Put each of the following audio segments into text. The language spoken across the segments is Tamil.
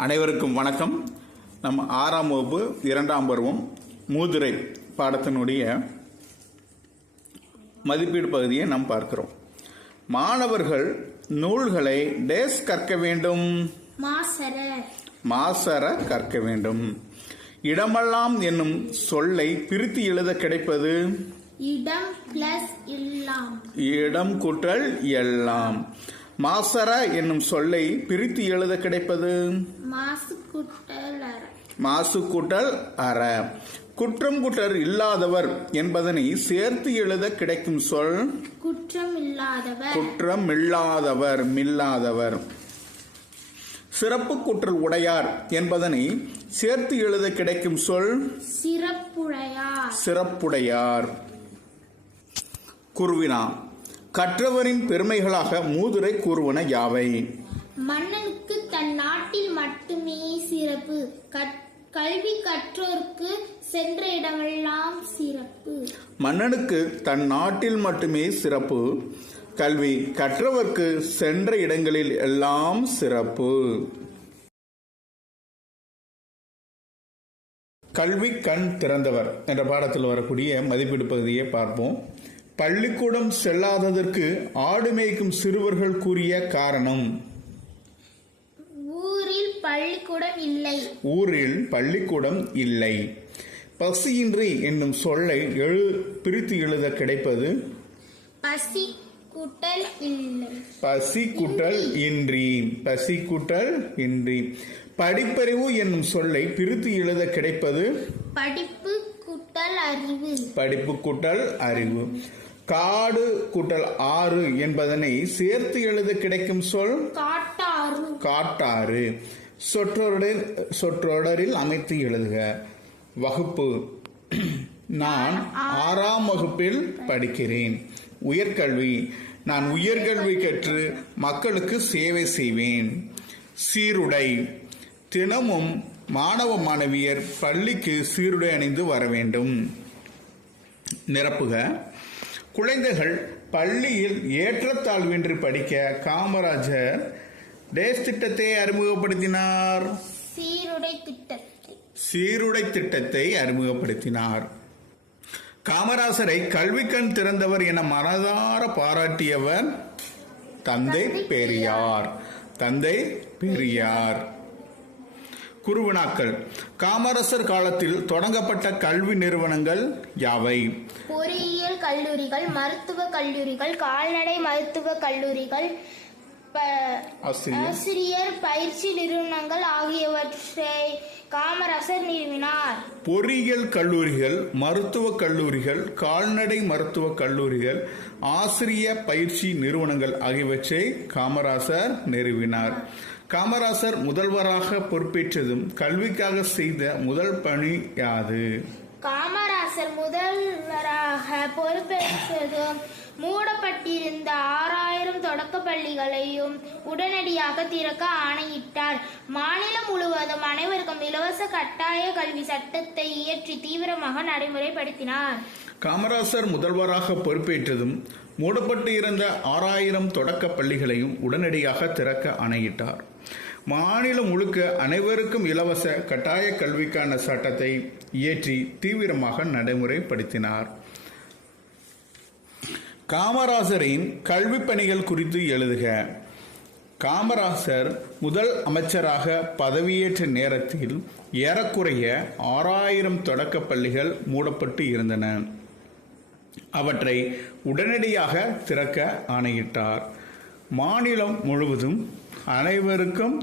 அனைவருக்கும் வணக்கம். நம்ம 6ஆம் வகுப்பு 2ஆம் பருவம் மூதுரை பாடத்தினுடைய மதிப்பீடு பகுதியை நாம் பார்க்கிறோம். மாணவர்கள் நூல்களை டேஸ் கற்க வேண்டும், மாசற கற்க வேண்டும். இடமெல்லாம் என்னும் சொல்லை பிரித்து எழுத கிடைப்பது இடம் பிளஸ் எல்லாம், இடம் கூட்டல் எல்லாம். மாசற என்னும் சொல்லை பிரித்து எழுத கிடைப்பது மாசு கூட்டல் அற. குற்றம் குற்றர் இல்லாதவர் என்பதனை சேர்த்து எழுத கிடைக்கும் சொல் குற்றம் இல்லாதவர், மில்லாதவர். சிறப்பு குற்றல் உடையார் என்பதனை சேர்த்து எழுத கிடைக்கும் சொல் சிறப்புடையார். குருவினா கற்றவரின் பெருமைகளாக மூதுரை கூறுவன யாவை? மன்னனுக்கு தன் நாட்டில் மட்டுமே சிறப்பு, கல்வி கற்றோருக்கு சென்ற இடமெல்லாம் சிறப்பு. மன்னனுக்கு தன் நாட்டில் மட்டுமே சிறப்பு, கல்வி கற்றவர்க்கு சென்ற இடங்களில் எல்லாம் சிறப்பு. கல்வி கண் திறந்தவர் என்ற பாடத்தில் வரக்கூடிய மதிப்பீடு பகுதியை பார்ப்போம். பள்ளிக்கூடம் செல்லாததற்கு ஆடு மேய்க்கும் சிறுவர்கள் கூறிய காரணம். ஊரில் பள்ளிக்கூடம் இல்லை. பசியின்றி என்னும் சொல்லை பிரித்து எழுத கிடைப்பது பசி கூட்டல் இன்றி. படிப்பறிவு என்னும் சொல்லை பிரித்து எழுத கிடைப்பது படிப்பு கூட்டல் அறிவு. காடு கூட்டல் ஆறு என்பதனை சேர்த்து எழுத கிடைக்கும் சொல் காட்டாறு. சொற்றொடரில் அமைத்து எழுதுக. வகுப்பு நான் 6ஆம் வகுப்பில் படிக்கிறேன். உயர்கல்வி நான் உயர்கல்வி கற்று மக்களுக்கு சேவை செய்வேன். சீருடை தினமும் மாணவ மாணவியர் பள்ளிக்கு சீருடை அணிந்து வர வேண்டும். நிரப்புக. குழந்தைகள் பள்ளியில் ஏற்றத்தாழ்வின்றி படிக்க காமராஜர் டேஸ் திட்டத்தை அறிமுகப்படுத்தினார். சீருடை திட்டத்தை அறிமுகப்படுத்தினார். காமராசரை கல்வி கண் திறந்தவர் என மனதார பாராட்டியவர் தந்தை பெரியார். குருவினாக்கள் காமராசர் காலத்தில் தொடங்கப்பட்ட கல்வி நிறுவனங்கள் யாவை? பொறியியல் கல்லூரிகள், மருத்துவக் கல்லூரிகள், கால்நடை மருத்துவக் கல்லூரிகள், ஆசிரியர் பயிற்சி நிறுவனங்கள் ஆகியவற்றை காமராசர் நிறுவினார். பொறியியல் கல்லூரிகள், மருத்துவக் கல்லூரிகள், கால்நடை மருத்துவக் கல்லூரிகள், ஆசிரிய பயிற்சி நிறுவனங்கள் ஆகியவற்றை காமராசர் நிறுவினார். காமராசர் முதல்வராக பொறுப்பேற்றதும் கல்விக்காக செய்த முதல் பணி யாது? காமராசர் முதல்வராக பொறுப்பேற்றதும் மூடப்பட்டிருந்த 6000 தொடக்க பள்ளிகளையும் உடனடியாக திறக்க ஆணையிட்டார். மாநிலம் முழுவதும் அனைவருக்கும் இலவச கட்டாய கல்வி சட்டத்தை இயற்றி தீவிரமாக நடைமுறைப்படுத்தினார். காமராசர் முதல்வராக பொறுப்பேற்றதும் மூடப்பட்டு இருந்த 6000 தொடக்க பள்ளிகளையும் உடனடியாக திறக்க ஆணையிட்டார். மாநிலம் முழுக்க அனைவருக்கும் இலவச கட்டாய கல்விக்கான சட்டத்தை இயற்றி தீவிரமாக நடைமுறைப்படுத்தினார். காமராசரின் கல்வி பணிகள் குறித்து எழுதுக. காமராசர் முதல் அமைச்சராக பதவியேற்ற நேரத்தில் ஏறக்குறைய 6000 தொடக்க பள்ளிகள் மூடப்பட்டு இருந்தன. அவற்றை உடனடியாக திறக்க ஆணையிட்டார். மாநிலம் முழுவதும் அனைவருக்கும்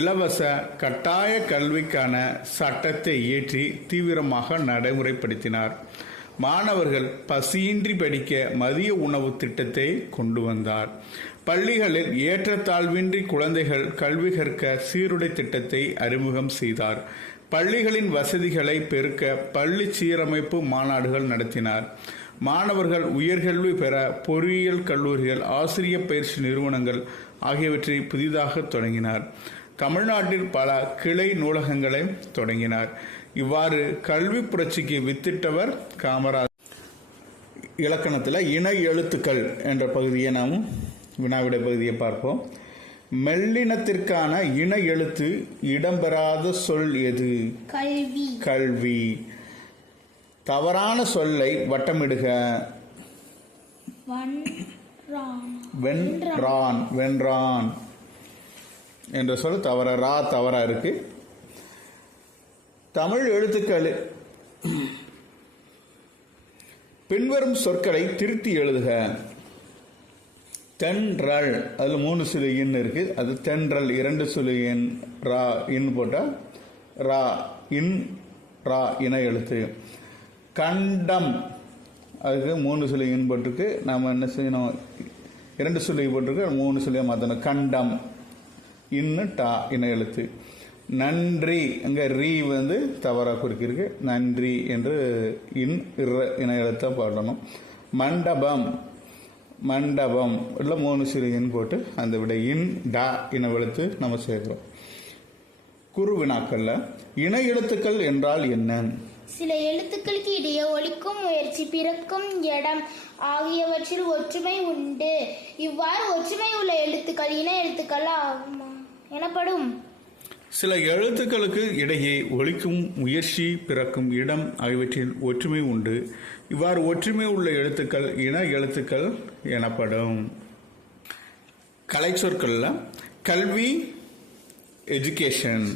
இலவச கட்டாய கல்விக்கான சட்டத்தை இயற்றி தீவிரமாக நடைமுறைப்படுத்தினார். மாணவர்கள் பசியின்றி படிக்க மதிய உணவு திட்டத்தை கொண்டு வந்தார். பள்ளிகளில் ஏற்றத்தாழ்வின்றி குழந்தைகள் கல்வி கற்க சீருடை திட்டத்தை அறிமுகம் செய்தார். பள்ளிகளின் வசதிகளை பெருக்க பள்ளி சீரமைப்பு மாநாடுகள் நடத்தினார். மாணவர்கள் உயர்கல்வி பெற பொறியியல் கல்லூரிகள், ஆசிரிய பயிற்சி நிறுவனங்கள் ஆகியவற்றை புதிதாக தொடங்கினார். தமிழ்நாட்டில் பல கிளை நூலகங்களை தொடங்கினார். இவ்வாறு கல்வி புரட்சிக்கு வித்திட்டவர் காமராஜர். இலக்கணத்தில் இணை எழுத்துக்கள் என்ற பகுதியை நாம் வினாவிடை பகுதியை பார்ப்போம். மெல்லினத்திற்கான இன எழுத்து இடம்பெறாத சொல் எது? கல்வி. கல்வி. தவறான சொல்லை வட்டமிடுக. வென்றான். வென்றான் என்ற சொல் தவறா இருக்கு. தமிழ் எழுத்துக்கள் பின்வரும் சொற்களை திருத்தி எழுதுக. தென்றல், அதுல 3 சுழி இன் இருக்கு, அது தென்றல். 2 சுழி இன் ரா இன் போட்டா ரா இன் ரா இன எழுத்து. கண்டம், அதுக்கு 3 சுழி இன் போட்டிருக்கு, நாம என்ன செய்யணும், 2 சுழி போட்டிருக்கு, 3 சுழியா மாற்றணும். கண்டம் இன்னு டா இன எழுத்து. நன்றி, அங்க ரீ தவறா குறிக்கிருக்கு, நன்றி என்று இன் இன எழுத்தா பாடணும். மண்டபம், மண்டபம் இல்லை 3 சிறு இன் போட்டு அந்த விட இன் டா இன எழுத்து நம்ம சேர்க்கிறோம். குறுவினாக்கள்ல இன எழுத்துக்கள் என்றால் என்ன? சில எழுத்துக்களுக்கு இடையே ஒலிக்கும் முயற்சி, பிறக்கும் இடம் ஆகியவற்றில் ஒற்றுமை உண்டு. இவ்வாறு ஒற்றுமை உள்ள எழுத்துக்கள் இன எழுத்துக்கள் எனப்படும். சில எழுத்துக்களுக்கு இடையே ஒலிக்கும் முயற்சி, பிறக்கும் இடம் ஆகியவற்றில் ஒற்றுமை உண்டு. இவ்வாறு ஒற்றுமை உள்ள எழுத்துக்கள் இன எழுத்துக்கள் எனப்படும். கலை சொற்கள்ல கல்வி எஜுகேஷன்,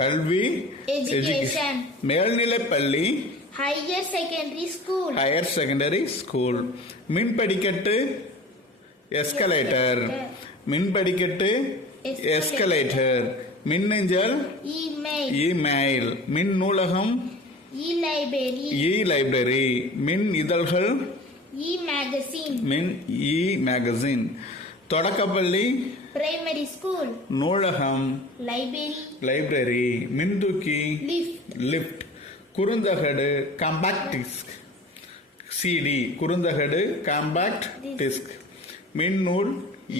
கல்வி எஜுகேஷன். மேல்நிலைப்பள்ளி higher secondary school, higher secondary school. மின்படிக்கட்டு எஸ்கலேட்டர், மின்படிக்கட்டு எஸ்கலேட்டர். மின்னஞ்சல் இமெயில். மின் நூலகம் இ லைப்ரரி. மின் இதழ்கள் மின் இ மேகசின். தொடக்கப்பள்ளி பிரைமரி ஸ்கூல். நூலகம் லைப்ரரி. மின்தூக்கி லிஃப்ட். குறுந்தகடு காம்பாக்ட் டிஸ்க் சிடி. குறுந்தகடு காம்பாக்ட் டிஸ்க். மின்னூல்